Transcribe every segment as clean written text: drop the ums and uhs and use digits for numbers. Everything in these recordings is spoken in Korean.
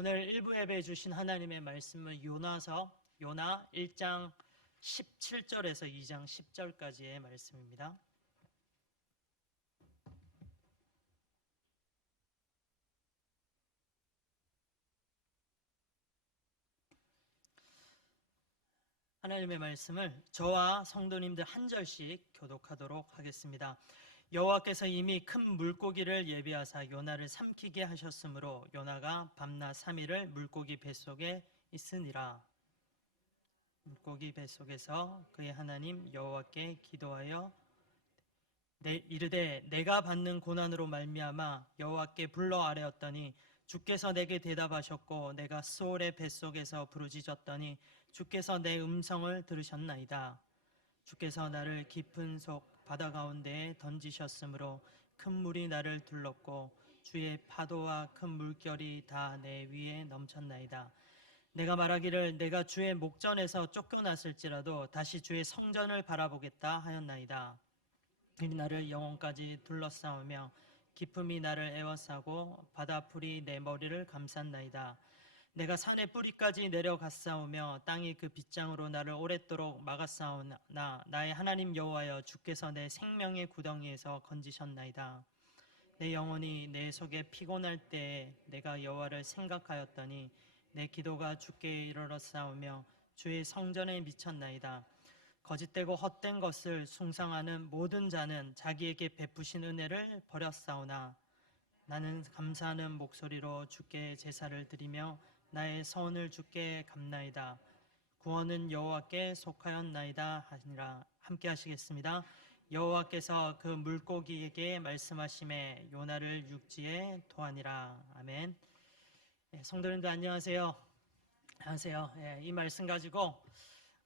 오늘 일부 예배해 주신 하나님의 말씀은 요나 1장 17절에서 2장 10절까지의 말씀입니다. 하나님의 말씀을 저와 성도님들 한 절씩 교독하도록 하겠습니다. 여호와께서 이미 큰 물고기를 예비하사 요나를 삼키게 하셨으므로 요나가 밤낮 3일을 물고기 뱃속에 있으니라. 물고기 뱃속에서 그의 하나님 여호와께 기도하여 이르되 내가 받는 고난으로 말미암아 여호와께 불러 아뢰었더니 주께서 내게 대답하셨고 내가 스올의 뱃속에서 부르짖었더니 주께서 내 음성을 들으셨나이다. 주께서 나를 깊은 속 바다 가운데에 던지셨으므로 큰 물이 나를 둘렀고 주의 파도와 큰 물결이 다 내 위에 넘쳤나이다. 내가 말하기를 내가 주의 목전에서 쫓겨났을지라도 다시 주의 성전을 바라보겠다 하였나이다. 이 나를 영혼까지 둘러싸우며 깊음이 나를 에워싸고 바다풀이 내 머리를 감쌌나이다. 내가 산의 뿌리까지 내려갔사오며 땅이 그 빗장으로 나를 오랫도록 막았사오나 나의 하나님 여호와여 주께서 내 생명의 구덩이에서 건지셨나이다. 내 영혼이 내 속에 피곤할 때에 내가 여호와를 생각하였더니 내 기도가 주께 이르렀사오며 주의 성전에 미쳤나이다. 거짓되고 헛된 것을 숭상하는 모든 자는 자기에게 베푸신 은혜를 버렸사오나 나는 감사하는 목소리로 주께 제사를 드리며 나의 서원을 주께 갚나이다. 구원은 여호와께 속하였나이다 하니라. 함께 하시겠습니다. 여호와께서 그 물고기에게 말씀하심에 요나를 육지에 토하니라. 아멘. 성도님들 안녕하세요. 안녕하세요. 이 말씀 가지고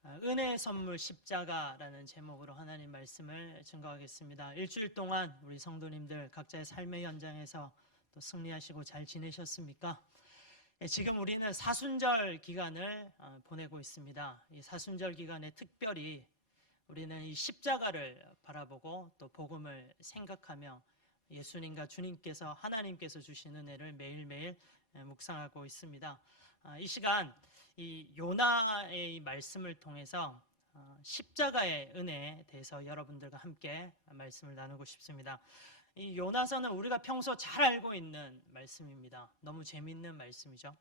은혜의 선물 십자가라는 제목으로 하나님 말씀을 증거하겠습니다. 일주일 동안 우리 성도님들 각자의 삶의 현장에서 또 승리하시고 잘 지내셨습니까? 지금 우리는 사순절 기간을 보내고 있습니다. 이 사순절 기간에 특별히 우리는 이 십자가를 바라보고 또 복음을 생각하며 예수님과 주님께서 하나님께서 주신 은혜를 매일매일 묵상하고 있습니다. 이 시간 이 요나의 말씀을 통해서 십자가의 은혜에 대해서 여러분들과 함께 말씀을 나누고 싶습니다. 이 요나서는 우리가 평소 잘 알고 있는 말씀입니다. 너무 재밌는 말씀이죠.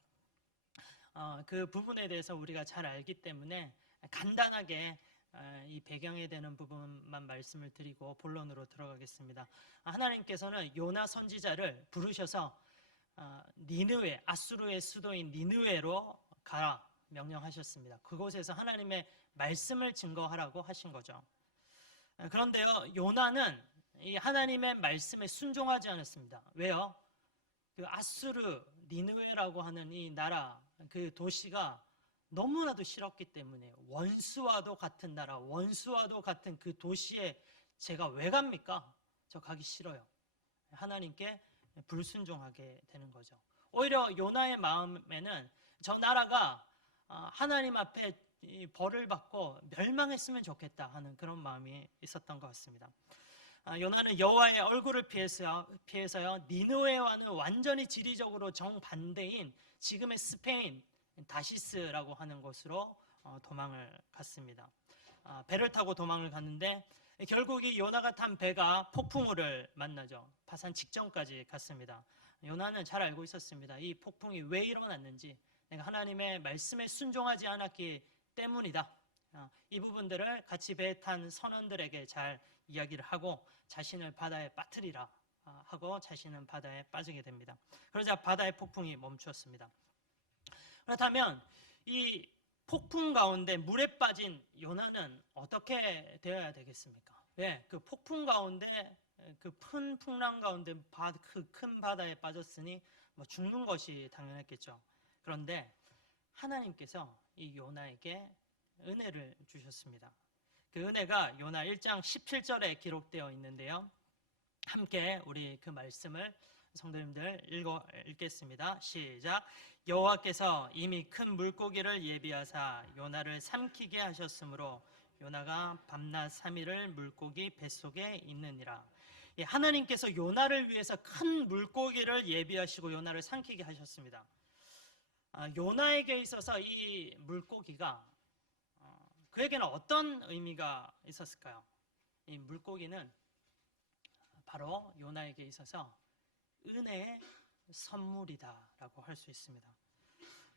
그 부분에 대해서 우리가 잘 알기 때문에 간단하게 이 배경에 되는 부분만 말씀을 드리고 본론으로 들어가겠습니다. 하나님께서는 요나 선지자를 부르셔서 니느웨, 아수르의 수도인 니느웨로 가라 명령하셨습니다. 그곳에서 하나님의 말씀을 증거하라고 하신 거죠. 그런데요, 요나는 이 하나님의 말씀에 순종하지 않았습니다. 왜요? 그 아수르, 니느웨라고 하는 이 나라, 그 도시가 너무나도 싫었기 때문에 원수와도 같은 나라, 원수와도 같은 그 도시에 제가 왜 갑니까? 저 가기 싫어요. 하나님께 불순종하게 되는 거죠. 오히려 요나의 마음에는 저 나라가 하나님 앞에 벌을 받고 멸망했으면 좋겠다 하는 그런 마음이 있었던 것 같습니다. 요나는 여호와의 얼굴을 피해서요 니느웨와는 완전히 지리적으로 정반대인 지금의 스페인 다시스라고 하는 곳으로 도망을 갔습니다. 배를 타고 도망을 갔는데 결국 이 요나가 탄 배가 폭풍우를 만나죠. 파산 직전까지 갔습니다. 요나는 잘 알고 있었습니다. 이 폭풍이 왜 일어났는지, 내가 하나님의 말씀에 순종하지 않았기 때문이다. 이 부분들을 같이 배에 탄 선원들에게 잘 이야기를 하고 자신을 바다에 빠뜨리라 하고 자신은 바다에 빠지게 됩니다. 그러자 바다의 폭풍이 멈추었습니다. 그렇다면 이 폭풍 가운데 물에 빠진 요나는 어떻게 되어야 되겠습니까? 왜? 그 폭풍 가운데 그 큰 풍랑 가운데 그 큰 바다에 빠졌으니 뭐 죽는 것이 당연했겠죠. 그런데 하나님께서 이 요나에게 은혜를 주셨습니다. 그 은혜가 요나 1장 17절에 기록되어 있는데요. 함께 우리 그 말씀을 성도님들 읽겠습니다. 시작. 여호와께서 이미 큰 물고기를 예비하사 요나를 삼키게 하셨으므로 요나가 밤낮 3일을 물고기 뱃속에 있느니라. 하나님께서 요나를 위해서 큰 물고기를 예비하시고 요나를 삼키게 하셨습니다. 요나에게 있어서 이 물고기가 그에게는 어떤 의미가 있었을까요? 이 물고기는 바로 요나에게 있어서 은혜의 선물이다라고 할 수 있습니다.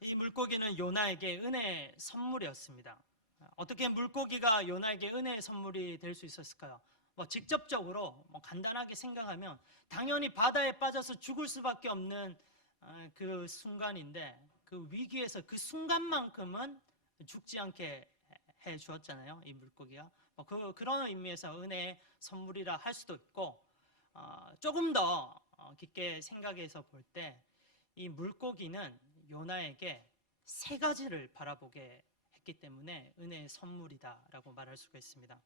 이 물고기는 요나에게 은혜의 선물이었습니다. 어떻게 물고기가 요나에게 은혜의 선물이 될 수 있었을까요? 직접적으로 간단하게 생각하면 당연히 바다에 빠져서 죽을 수밖에 없는 그 순간인데, 그 위기에서 그 순간만큼은 죽지 않게 해 주었잖아요, 이 물고기가. 그런 의미에서 은혜의 선물이라 할 수도 있고, 조금 더 깊게 생각해서 볼 때 이 물고기는 요나에게 세 가지를 바라보게 했기 때문에 은혜의 선물이다라고 말할 수가 있습니다.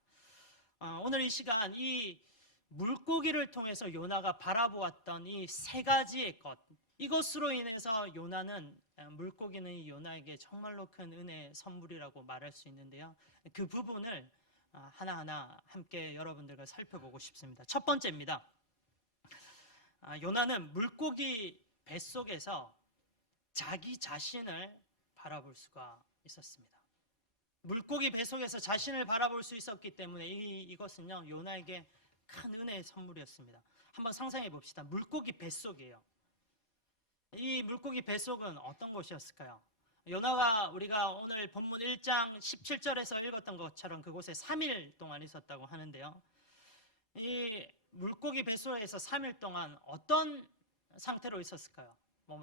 오늘 이 시간 이 물고기를 통해서 요나가 바라보았던 이 세 가지의 것, 이것으로 인해서 물고기는 이 요나에게 정말로 큰 은혜의 선물이라고 말할 수 있는데요, 그 부분을 하나하나 함께 여러분들과 살펴보고 싶습니다. 첫 번째입니다. 요나는 물고기 뱃속에서 자기 자신을 바라볼 수가 있었습니다. 물고기 뱃속에서 자신을 바라볼 수 있었기 때문에 이것은요, 요나에게 큰 은혜의 선물이었습니다. 한번 상상해 봅시다. 물고기 뱃속이에요. 이 물고기 뱃속은 어떤 곳이었을까요? 요나가 우리가 오늘 본문 1장 17절에서 읽었던 것처럼 그곳에 3일 동안 있었다고 하는데요, 이 물고기 뱃속에서 3일 동안 어떤 상태로 있었을까요?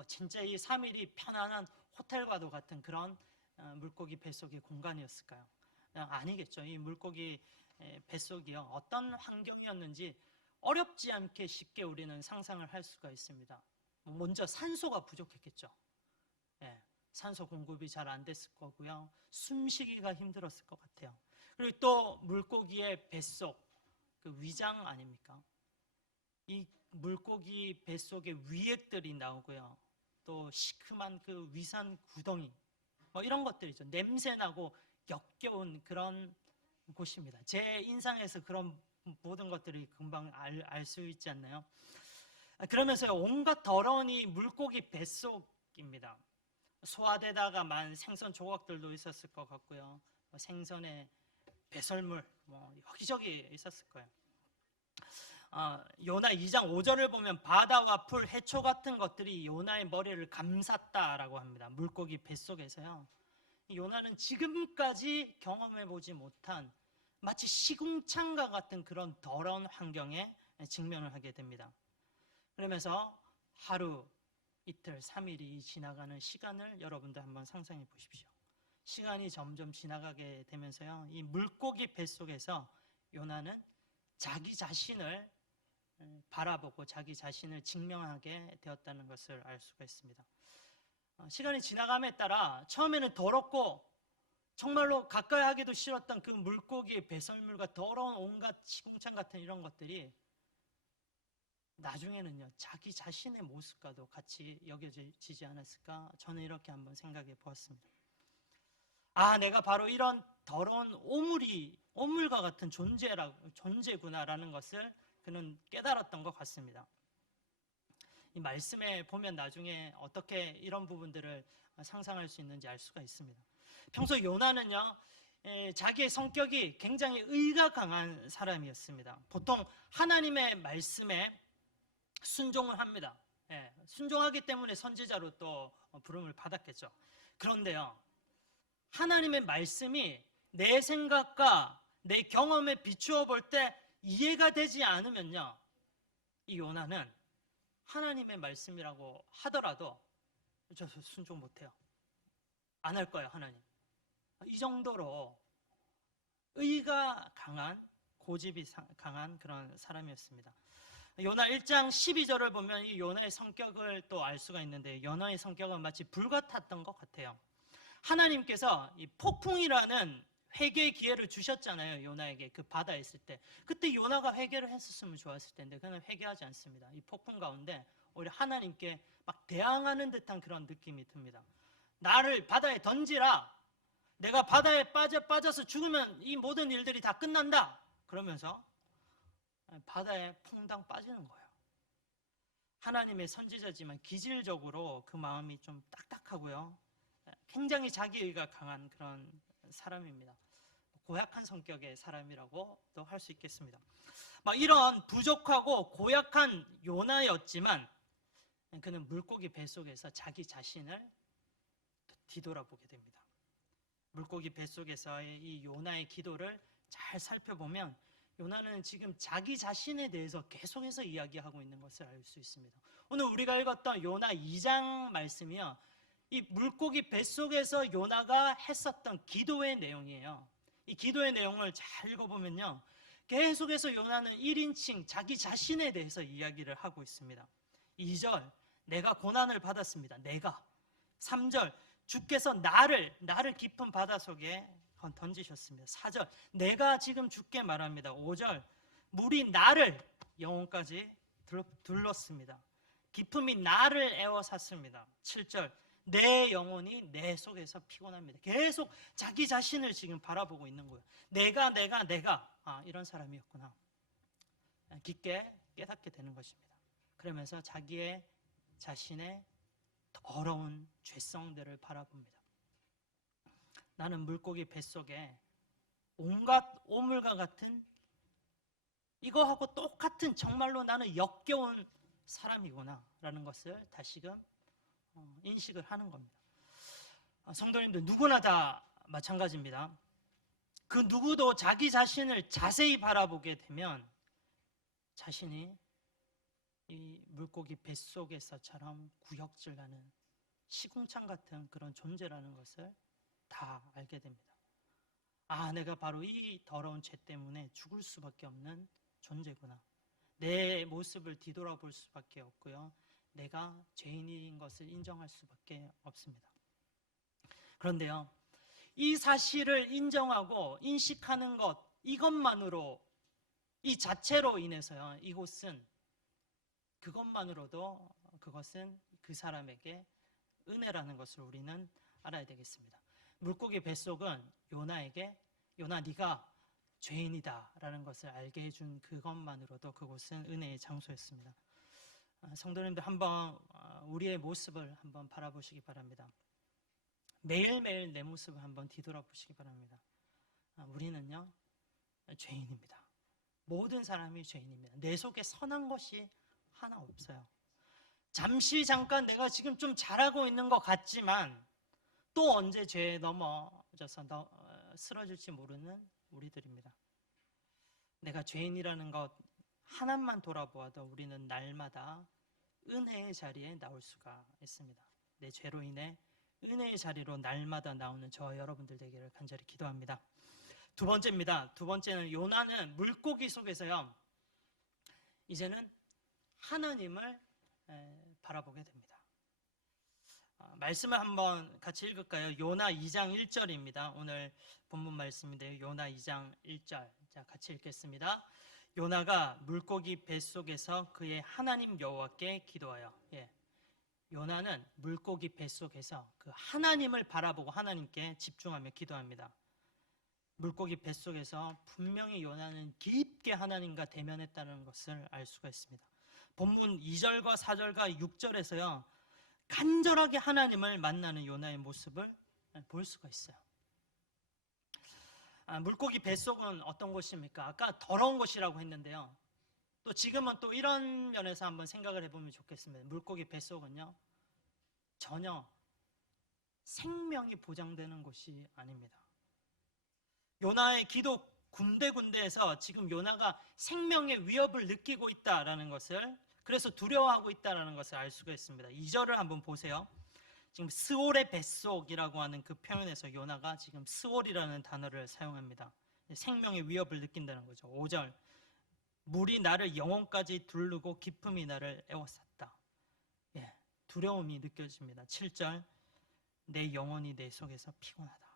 진짜 이 3일이 편안한 호텔과도 같은 그런 물고기 뱃속의 공간이었을까요? 아니겠죠. 이 물고기 뱃속이요, 어떤 환경이었는지 어렵지 않게 쉽게 우리는 상상을 할 수가 있습니다. 먼저 산소가 부족했겠죠. 산소 공급이 잘 안 됐을 거고요, 숨쉬기가 힘들었을 것 같아요. 그리고 또 물고기의 뱃속, 그 위장 아닙니까? 이 물고기 뱃속에 위액들이 나오고요, 또 시큼한 그 위산 구덩이, 이런 것들이죠. 냄새나고 역겨운 그런 곳입니다. 제 인상에서 그런 모든 것들이 금방 알 수 있지 않나요? 그러면서 온갖 더러운 이 물고기 뱃속입니다. 소화되다가 만 생선 조각들도 있었을 것 같고요, 생선의 배설물 여기저기 있었을 거예요. 요나 2장 5절을 보면 바다와 풀, 해초 같은 것들이 요나의 머리를 감쌌다라고 합니다. 물고기 뱃속에서요, 요나는 지금까지 경험해보지 못한 마치 시궁창과 같은 그런 더러운 환경에 직면을 하게 됩니다. 그러면서 하루, 이틀, 3일이 지나가는 시간을 여러분들 한번 상상해 보십시오. 시간이 점점 지나가게 되면서요, 이 물고기 뱃속에서 요나는 자기 자신을 바라보고 자기 자신을 증명하게 되었다는 것을 알 수가 있습니다. 시간이 지나감에 따라 처음에는 더럽고 정말로 가까이 하기도 싫었던 그 물고기의 배설물과 더러운 온갖 시궁창 같은 이런 것들이 나중에는요, 자기 자신의 모습과도 같이 여겨지지 않았을까? 저는 이렇게 한번 생각해 보았습니다. 내가 바로 이런 더러운 오물과 같은 존재구나라는 것을 그는 깨달았던 것 같습니다. 이 말씀에 보면 나중에 어떻게 이런 부분들을 상상할 수 있는지 알 수가 있습니다. 평소 요나는요, 자기의 성격이 굉장히 의가 강한 사람이었습니다. 보통 하나님의 말씀에 순종을 합니다. 순종하기 때문에 선지자로 또 부름을 받았겠죠. 그런데요, 하나님의 말씀이 내 생각과 내 경험에 비추어 볼 때 이해가 되지 않으면요, 이 요나는 하나님의 말씀이라고 하더라도 저 순종 못해요. 안 할 거예요, 하나님. 이 정도로 의가 강한, 고집이 강한 그런 사람이었습니다. 요나 1장 12절을 보면 이 요나의 성격을 또 알 수가 있는데, 요나의 성격은 마치 불 같았던 것 같아요. 하나님께서 이 폭풍이라는 회개의 기회를 주셨잖아요, 요나에게. 그 바다에 있을 때. 그때 요나가 회개를 했었으면 좋았을 텐데 그는 회개하지 않습니다. 이 폭풍 가운데 오히려 하나님께 막 대항하는 듯한 그런 느낌이 듭니다. 나를 바다에 던지라, 내가 바다에 빠져서 죽으면 이 모든 일들이 다 끝난다, 그러면서 바다에 퐁당 빠지는 거예요. 하나님의 선지자지만 기질적으로 그 마음이 좀 딱딱하고요, 굉장히 자기의가 강한 그런 사람입니다. 고약한 성격의 사람이라고도 할 수 있겠습니다. 막 이런 부족하고 고약한 요나였지만 그는 물고기 뱃속에서 자기 자신을 뒤돌아보게 됩니다. 물고기 뱃속에서의 이 요나의 기도를 잘 살펴보면 요나는 지금 자기 자신에 대해서 계속해서 이야기하고 있는 것을 알 수 있습니다. 오늘 우리가 읽었던 요나 2장 말씀이요, 이 물고기 뱃속에서 요나가 했었던 기도의 내용이에요. 이 기도의 내용을 잘 읽어보면요, 계속해서 요나는 1인칭 자기 자신에 대해서 이야기를 하고 있습니다. 2절, 내가 고난을 받았습니다. 내가. 3절, 주께서 나를 깊은 바다 속에 던지셨습니다. 4절, 내가 지금 죽게 말합니다. 5절, 물이 나를 영혼까지 둘렀습니다. 기품이 나를 에워쌌습니다. 7절, 내 영혼이 내 속에서 피곤합니다. 계속 자기 자신을 지금 바라보고 있는 거예요. 내가 이런 사람이었구나, 깊게 깨닫게 되는 것입니다. 그러면서 자기의 자신의 더러운 죄성들을 바라봅니다. 나는 물고기 뱃속에 온갖 오물과 같은, 이거하고 똑같은, 정말로 나는 역겨운 사람이구나 라는 것을 다시금 인식을 하는 겁니다. 성도님들, 누구나 다 마찬가지입니다. 그 누구도 자기 자신을 자세히 바라보게 되면 자신이 이 물고기 뱃속에서처럼 구역질나는 시궁창 같은 그런 존재라는 것을 다 알게 됩니다. 아, 내가 바로 이 더러운 죄 때문에 죽을 수밖에 없는 존재구나. 내 모습을 뒤돌아볼 수밖에 없고요, 내가 죄인인 것을 인정할 수밖에 없습니다. 그런데요, 이 사실을 인정하고 인식하는 것, 이것만으로, 이 자체로 인해서요, 그것만으로도 그것은 그 사람에게 은혜라는 것을 우리는 알아야 되겠습니다. 물고기 뱃속은 요나에게, 요나 네가 죄인이다 라는 것을 알게 해준 그것만으로도 그곳은 은혜의 장소였습니다. 성도님들, 한번 우리의 모습을 한번 바라보시기 바랍니다. 매일매일 내 모습을 한번 뒤돌아보시기 바랍니다. 우리는요, 죄인입니다. 모든 사람이 죄인입니다. 내 속에 선한 것이 하나 없어요. 잠깐 내가 지금 좀 잘하고 있는 것 같지만 또 언제 죄에 넘어져서 쓰러질지 모르는 우리들입니다. 내가 죄인이라는 것 하나만 돌아보아도 우리는 날마다 은혜의 자리에 나올 수가 있습니다. 내 죄로 인해 은혜의 자리로 날마다 나오는 저와 여러분들 되기를 간절히 기도합니다. 두 번째입니다. 두 번째는 요나는 물고기 속에서요, 이제는 하나님을 바라보게 됩니다. 말씀을 한번 같이 읽을까요? 요나 2장 1절입니다. 오늘 본문 말씀인데요, 요나 2장 1절. 자, 같이 읽겠습니다. 요나가 물고기 뱃속에서 그의 하나님 여호와께 기도하여. 요나는 물고기 뱃속에서 그 하나님을 바라보고 하나님께 집중하며 기도합니다. 물고기 뱃속에서 분명히 요나는 깊게 하나님과 대면했다는 것을 알 수가 있습니다. 본문 2절과 4절과 6절에서요, 간절하게 하나님을 만나는 요나의 모습을 볼 수가 있어요. 물고기 뱃속은 어떤 곳입니까? 아까 더러운 곳이라고 했는데요, 또 지금은 또 이런 면에서 한번 생각을 해보면 좋겠습니다. 물고기 뱃속은요, 전혀 생명이 보장되는 곳이 아닙니다. 요나의 기도 군데군데에서 지금 요나가 생명의 위협을 느끼고 있다라는 것을, 그래서 두려워하고 있다는 것을 알 수가 있습니다. 2절을 한번 보세요. 지금 스올의 뱃속이라고 하는 그 표현에서 요나가 지금 스올이라는 단어를 사용합니다. 생명의 위협을 느낀다는 거죠. 5절, 물이 나를 영혼까지 두르고 기품이 나를 에워쌌다. 두려움이 느껴집니다. 7절, 내 영혼이 내 속에서 피곤하다.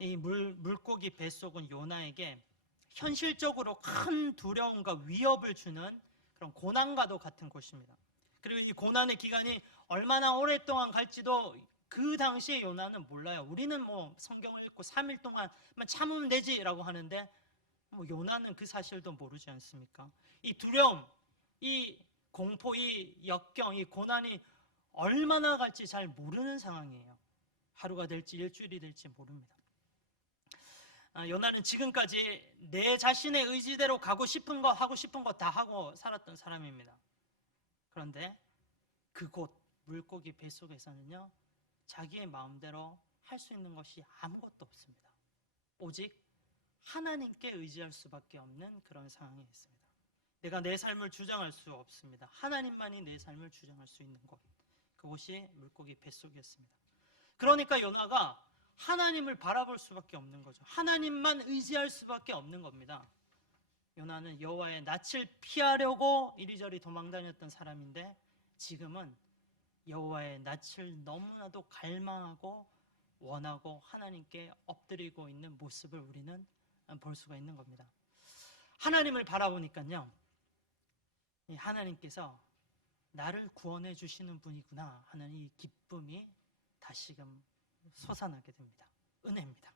이 물고기 뱃속은 요나에게 현실적으로 큰 두려움과 위협을 주는 그런 고난과도 같은 곳입니다. 그리고 이 고난의 기간이 얼마나 오랫동안 갈지도 그 당시에 요나는 몰라요. 우리는 뭐 성경을 읽고 3일 동안만 참으면 되지라고 하는데, 요나는 그 사실도 모르지 않습니까? 이 두려움, 이 공포, 이 역경, 이 고난이 얼마나 갈지 잘 모르는 상황이에요. 하루가 될지 일주일이 될지 모릅니다. 요나는 지금까지 내 자신의 의지대로 가고 싶은 거 하고 싶은 거 다 하고 살았던 사람입니다. 그런데 그곳 물고기 뱃속에서는요, 자기의 마음대로 할 수 있는 것이 아무것도 없습니다. 오직 하나님께 의지할 수밖에 없는 그런 상황에 있습니다. 내가 내 삶을 주장할 수 없습니다. 하나님만이 내 삶을 주장할 수 있는 곳, 그곳이 물고기 뱃속이었습니다. 그러니까 요나가 하나님을 바라볼 수밖에 없는 거죠. 하나님만 의지할 수밖에 없는 겁니다. 요나는 여호와의 낯을 피하려고 이리저리 도망다녔던 사람인데 지금은 여호와의 낯을 너무나도 갈망하고 원하고 하나님께 엎드리고 있는 모습을 우리는 볼 수가 있는 겁니다. 하나님을 바라보니까요, 하나님께서 나를 구원해 주시는 분이구나 하는 이 기쁨이 다시금 솟아나게 됩니다. 은혜입니다.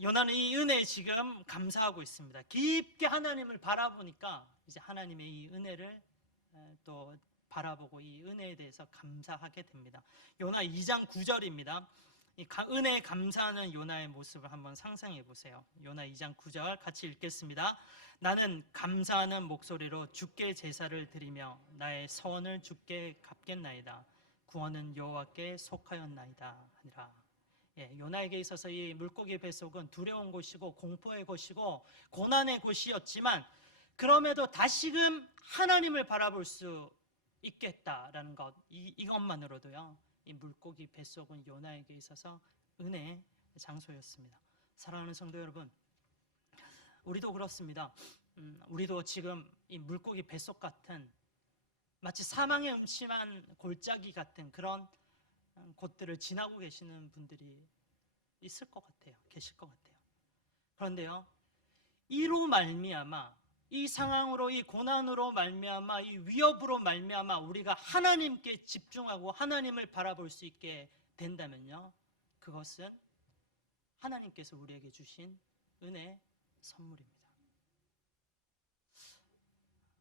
요나는 이 은혜에 지금 감사하고 있습니다. 깊게 하나님을 바라보니까 이제 하나님의 이 은혜를 또 바라보고 이 은혜에 대해서 감사하게 됩니다. 요나 2장 9절입니다. 이 은혜에 감사하는 요나의 모습을 한번 상상해 보세요. 요나 2장 9절 같이 읽겠습니다. 나는 감사하는 목소리로 주께 제사를 드리며 나의 서원을 주께 갚겠나이다. 구원은 여호와께 속하였나이다 하니라. 요나에게 있어서 이 물고기 뱃속은 두려운 곳이고 공포의 곳이고 고난의 곳이었지만 그럼에도 다시금 하나님을 바라볼 수 있겠다라는 것, 이것만으로도요, 이 물고기 뱃속은 요나에게 있어서 은혜의 장소였습니다. 사랑하는 성도 여러분, 우리도 그렇습니다. 우리도 지금 이 물고기 뱃속 같은 마치 사망의 음침한 골짜기 같은 그런 곳들을 지나고 계시는 분들이 있을 것 같아요. 계실 것 같아요. 그런데요, 이로 말미암아 이 상황으로, 이 고난으로 말미암아, 이 위협으로 말미암아 우리가 하나님께 집중하고 하나님을 바라볼 수 있게 된다면요, 그것은 하나님께서 우리에게 주신 은혜의 선물입니다.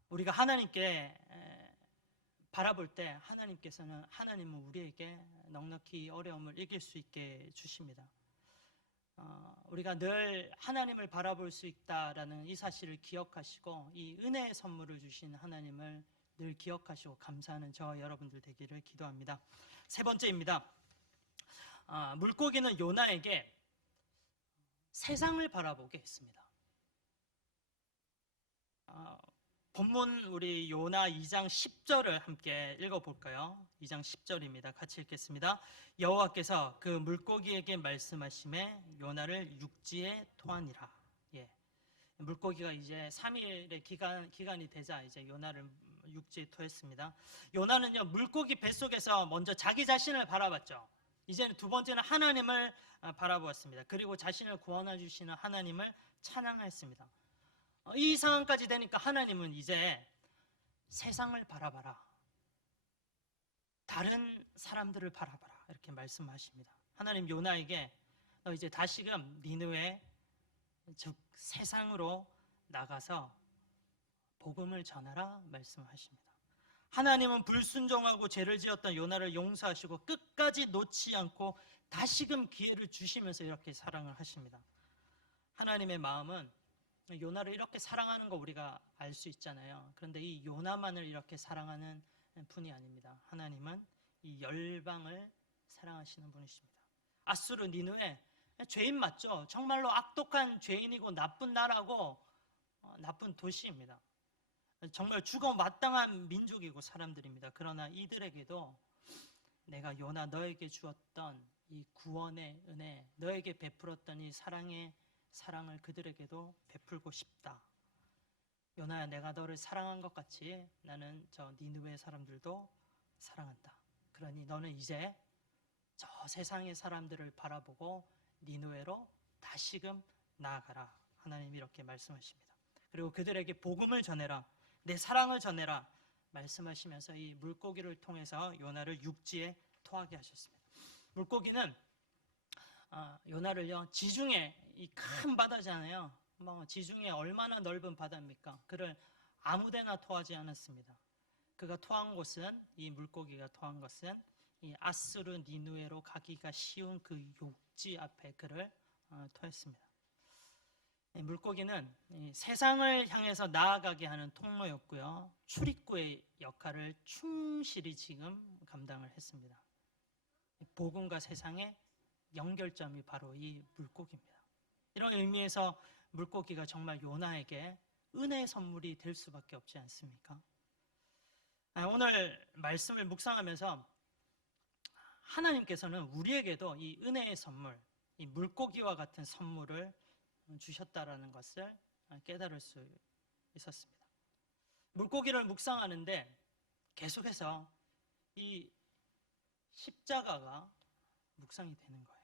우리가 하나님께 바라볼 때 하나님은 우리에게 넉넉히 어려움을 이길 수 있게 주십니다. 우리가 늘 하나님을 바라볼 수 있다라는 이 사실을 기억하시고 이 은혜의 선물을 주신 하나님을 늘 기억하시고 감사하는 저와 여러분들 되기를 기도합니다. 세 번째입니다. 물고기는 요나에게 세상을 바라보게 했습니다. 본문 우리 요나 2장 10절을 함께 읽어볼까요? 2장 10절입니다. 같이 읽겠습니다. 여호와께서 그 물고기에게 말씀하시매 요나를 육지에 토하니라. 물고기가 이제 3일의 기간이 되자 이제 요나를 육지에 토했습니다. 요나는요, 물고기 뱃속에서 먼저 자기 자신을 바라봤죠. 이제는 두 번째는 하나님을 바라보았습니다. 그리고 자신을 구원해 주시는 하나님을 찬양했습니다. 이 상황까지 되니까 하나님은 이제 세상을 바라봐라, 다른 사람들을 바라봐라 이렇게 말씀하십니다. 하나님 요나에게 너 이제 다시금 니느웨 즉 세상으로 나가서 복음을 전하라 말씀하십니다. 하나님은 불순종하고 죄를 지었던 요나를 용서하시고 끝까지 놓지 않고 다시금 기회를 주시면서 이렇게 사랑을 하십니다. 하나님의 마음은 요나를 이렇게 사랑하는 거 우리가 알 수 있잖아요. 그런데 이 요나만을 이렇게 사랑하는 분이 아닙니다. 하나님은 이 열방을 사랑하시는 분이십니다. 아수르 니느웨 죄인 맞죠? 정말로 악독한 죄인이고 나쁜 나라고 나쁜 도시입니다. 정말 죽어 마땅한 민족이고 사람들입니다. 그러나 이들에게도 내가 요나 너에게 주었던 이 구원의 은혜, 너에게 베풀었던 이 사랑을 그들에게도 베풀고 싶다. 요나야, 내가 너를 사랑한 것 같이 나는 저 니느웨 사람들도 사랑한다. 그러니 너는 이제 저 세상의 사람들을 바라보고 니느웨로 다시금 나아가라. 하나님이 이렇게 말씀하십니다. 그리고 그들에게 복음을 전해라, 내 사랑을 전해라 말씀하시면서 이 물고기를 통해서 요나를 육지에 토하게 하셨습니다. 물고기는 요나를요, 지중해 이 큰 바다잖아요. 지중해 얼마나 넓은 바다입니까? 그를 아무데나 토하지 않았습니다. 그가 토한 곳은, 이 물고기가 토한 것은 이 아스르 니누에로 가기가 쉬운 그 욕지 앞에 그를 터였습니다. 물고기는 세상을 향해서 나아가게 하는 통로였고요, 출입구의 역할을 충실히 지금 감당을 했습니다. 복음과 세상의 연결점이 바로 이 물고기입니다. 이런 의미에서 물고기가 정말 요나에게 은혜의 선물이 될 수밖에 없지 않습니까? 오늘 말씀을 묵상하면서 하나님께서는 우리에게도 이 은혜의 선물, 이 물고기와 같은 선물을 주셨다라는 것을 깨달을 수 있었습니다. 물고기를 묵상하는데 계속해서 이 십자가가 묵상이 되는 거예요.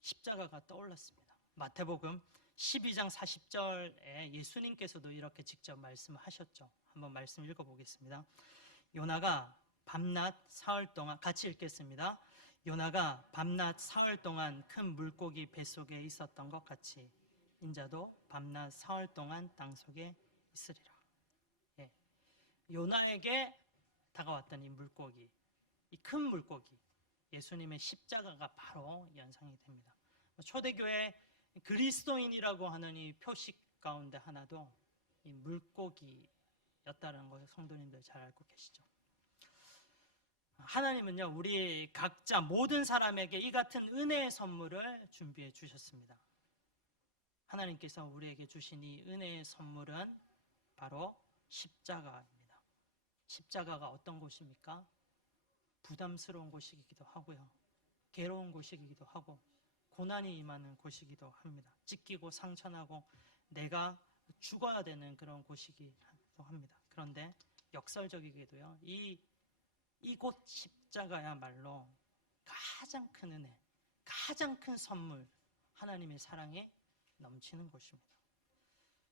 십자가가 떠올랐습니다. 마태복음 12장 40절에 예수님께서도 이렇게 직접 말씀하셨죠. 한번 말씀 읽어보겠습니다. 요나가 밤낮 사흘 동안, 같이 읽겠습니다. 요나가 밤낮 사흘 동안 큰 물고기 뱃속에 있었던 것 같이 인자도 밤낮 사흘 동안 땅속에 있으리라. 예. 요나에게 다가왔던 이 물고기, 이 큰 물고기, 예수님의 십자가가 바로 연상이 됩니다. 초대교회 그리스도인이라고 하는 이 표식 가운데 하나도 이 물고기였다는 것을 성도님들 잘 알고 계시죠? 하나님은요, 우리 각자 모든 사람에게 이 같은 은혜의 선물을 준비해 주셨습니다. 하나님께서 우리에게 주신 이 은혜의 선물은 바로 십자가입니다. 십자가가 어떤 곳입니까? 부담스러운 곳이기도 하고요, 괴로운 곳이기도 하고 고난이 임하는 곳이기도 합니다. 찢기고 상처나고 내가 죽어야 되는 그런 곳이기도 합니다. 그런데 역설적이게도요, 이곳 십자가야말로 가장 큰 은혜, 가장 큰 선물, 하나님의 사랑에 넘치는 곳입니다.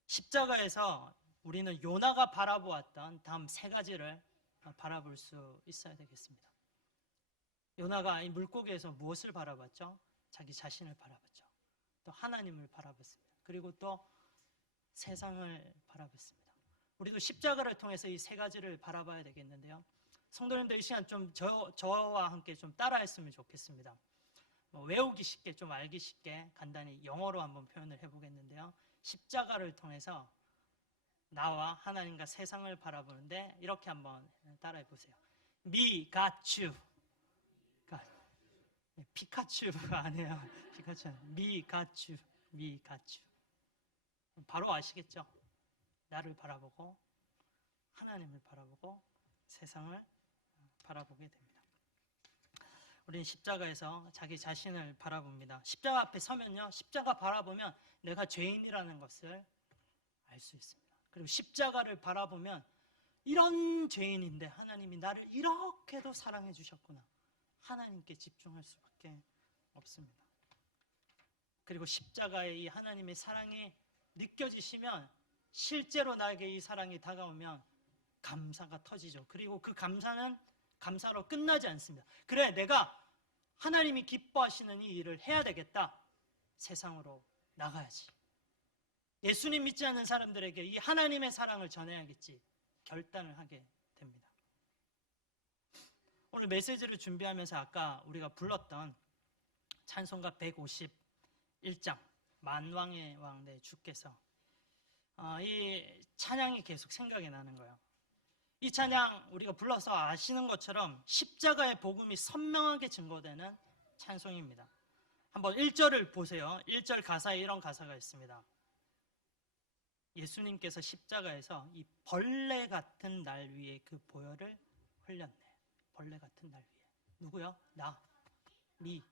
십자가에서 우리는 요나가 바라보았던 다음 세 가지를 바라볼 수 있어야 되겠습니다. 요나가 이 물고기에서 무엇을 바라봤죠? 자기 자신을 바라봤죠. 또 하나님을 바라봤습니다. 그리고 또 세상을 바라봤습니다. 우리도 십자가를 통해서 이 세 가지를 바라봐야 되겠는데요, 성도님들 이 시간 좀 저와 함께 좀 따라했으면 좋겠습니다. 외우기 쉽게, 좀 알기 쉽게 간단히 영어로 한번 표현을 해보겠는데요, 십자가를 통해서 나와 하나님과 세상을 바라보는데 이렇게 한번 따라해 보세요. Me got you. 피카츄가 아니에요. 피카츄. Me got you. Me got you. 바로 아시겠죠? 나를 바라보고 하나님을 바라보고 세상을 바라보게 됩니다. 우리는 십자가에서 자기 자신을 바라봅니다. 십자가 앞에 서면요, 십자가 바라보면 내가 죄인이라는 것을 알 수 있습니다. 그리고 십자가를 바라보면 이런 죄인인데 하나님이 나를 이렇게도 사랑해 주셨구나, 하나님께 집중할 수밖에 없습니다. 그리고 십자가의 이 하나님의 사랑이 느껴지시면, 실제로 나에게 이 사랑이 다가오면 감사가 터지죠. 그리고 그 감사는 감사로 끝나지 않습니다. 그래, 내가 하나님이 기뻐하시는 이 일을 해야 되겠다, 세상으로 나가야지, 예수님 믿지 않는 사람들에게 이 하나님의 사랑을 전해야겠지, 결단을 하게 됩니다. 오늘 메시지를 준비하면서 아까 우리가 불렀던 찬송가 151장 만왕의 왕 내 주께서, 이 찬양이 계속 생각이 나는 거예요. 이 찬양 우리가 불러서 아시는 것처럼 십자가의 복음이 선명하게 증거되는 찬송입니다. 한번 1절을 보세요. 1절 가사에 이런 가사가 있습니다. 예수님께서 십자가에서 이 벌레 같은 날 위에 그 보혈을 흘렸네. 벌레 같은 날 위에. 누구요? 나, 미.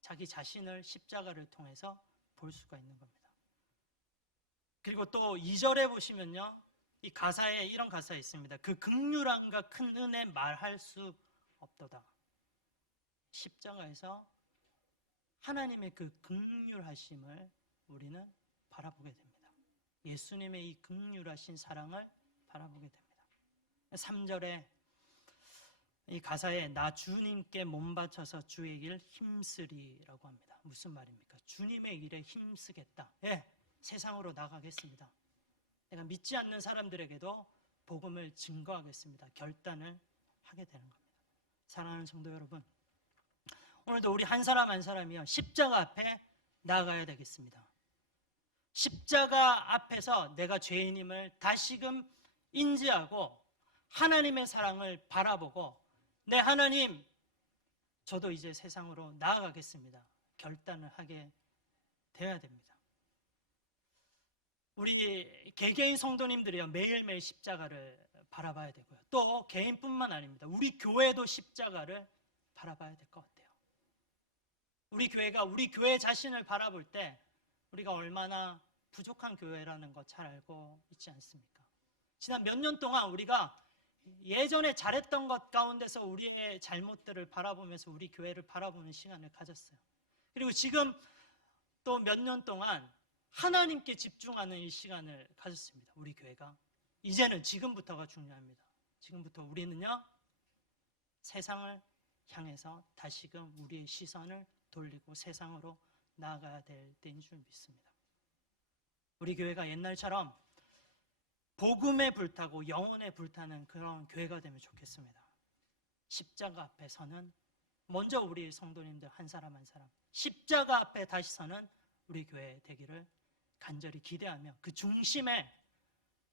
자기 자신을 십자가를 통해서 볼 수가 있는 겁니다. 그리고 또 2절에 보시면요, 이 가사에 이런 가사가 있습니다. 그 긍휼함과 큰 은혜 말할 수 없도다. 십자가에서 하나님의 그 긍휼하심을 우리는 바라보게 됩니다. 예수님의 이 긍휼하신 사랑을 바라보게 됩니다. 3절에 이 가사에 나 주님께 몸 바쳐서 주의 길 힘쓰리라고 합니다. 무슨 말입니까? 주님의 일에 힘쓰겠다. 예, 세상으로 나가겠습니다. 내가 믿지 않는 사람들에게도 복음을 증거하겠습니다. 결단을 하게 되는 겁니다. 사랑하는 성도 여러분, 오늘도 우리 한 사람 한 사람이요 십자가 앞에 나아가야 되겠습니다. 십자가 앞에서 내가 죄인임을 다시금 인지하고 하나님의 사랑을 바라보고 내 하나님, 저도 이제 세상으로 나아가겠습니다. 결단을 하게 되어야 됩니다. 우리 개개인 성도님들이요 매일매일 십자가를 바라봐야 되고요. 또 개인뿐만 아닙니다. 우리 교회도 십자가를 바라봐야 될 것 같아요. 우리 교회가 우리 교회 자신을 바라볼 때 우리가 얼마나 부족한 교회라는 거 잘 알고 있지 않습니까? 지난 몇 년 동안 우리가 예전에 잘했던 것 가운데서 우리의 잘못들을 바라보면서 우리 교회를 바라보는 시간을 가졌어요. 그리고 지금 또 몇 년 동안 하나님께 집중하는 이 시간을 가졌습니다. 우리 교회가 이제는 지금부터가 중요합니다. 지금부터 우리는요 세상을 향해서 다시금 우리의 시선을 돌리고 세상으로 나아가야 될 때인 줄 믿습니다. 우리 교회가 옛날처럼 복음에 불타고 영혼에 불타는 그런 교회가 되면 좋겠습니다. 십자가 앞에 서는 먼저 우리 성도님들 한 사람 한 사람 십자가 앞에 다시 서는 우리 교회 되기를 간절히 기대하며 그 중심에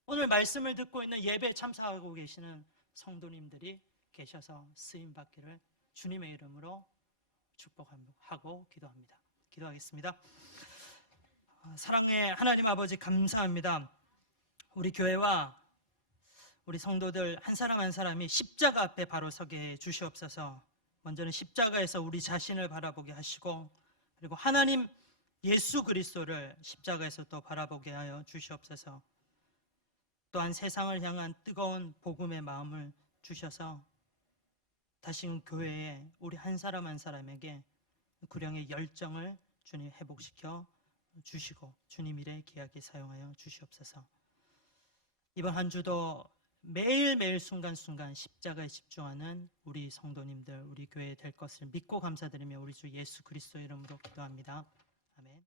오늘 말씀을 듣고 있는 예배에 참석하고 계시는 성도님들이 계셔서 쓰임받기를 주님의 이름으로 축복하고 기도합니다. 기도하겠습니다. 사랑의 하나님 아버지 감사합니다. 우리 교회와 우리 성도들 한 사람 한 사람이 십자가 앞에 바로 서게 해 주시옵소서. 먼저는 십자가에서 우리 자신을 바라보게 하시고 그리고 하나님 예수 그리스도를 십자가에서 또 바라보게 하여 주시옵소서. 또한 세상을 향한 뜨거운 복음의 마음을 주셔서 다시금 교회에 우리 한 사람 한 사람에게 구령의 열정을 주님 회복시켜 주시고 주님 일에 귀하게 사용하여 주시옵소서. 이번 한 주도 매일매일 순간순간 십자가에 집중하는 우리 성도님들, 우리 교회 될 것을 믿고 감사드리며 우리 주 예수 그리스도의 이름으로 기도합니다.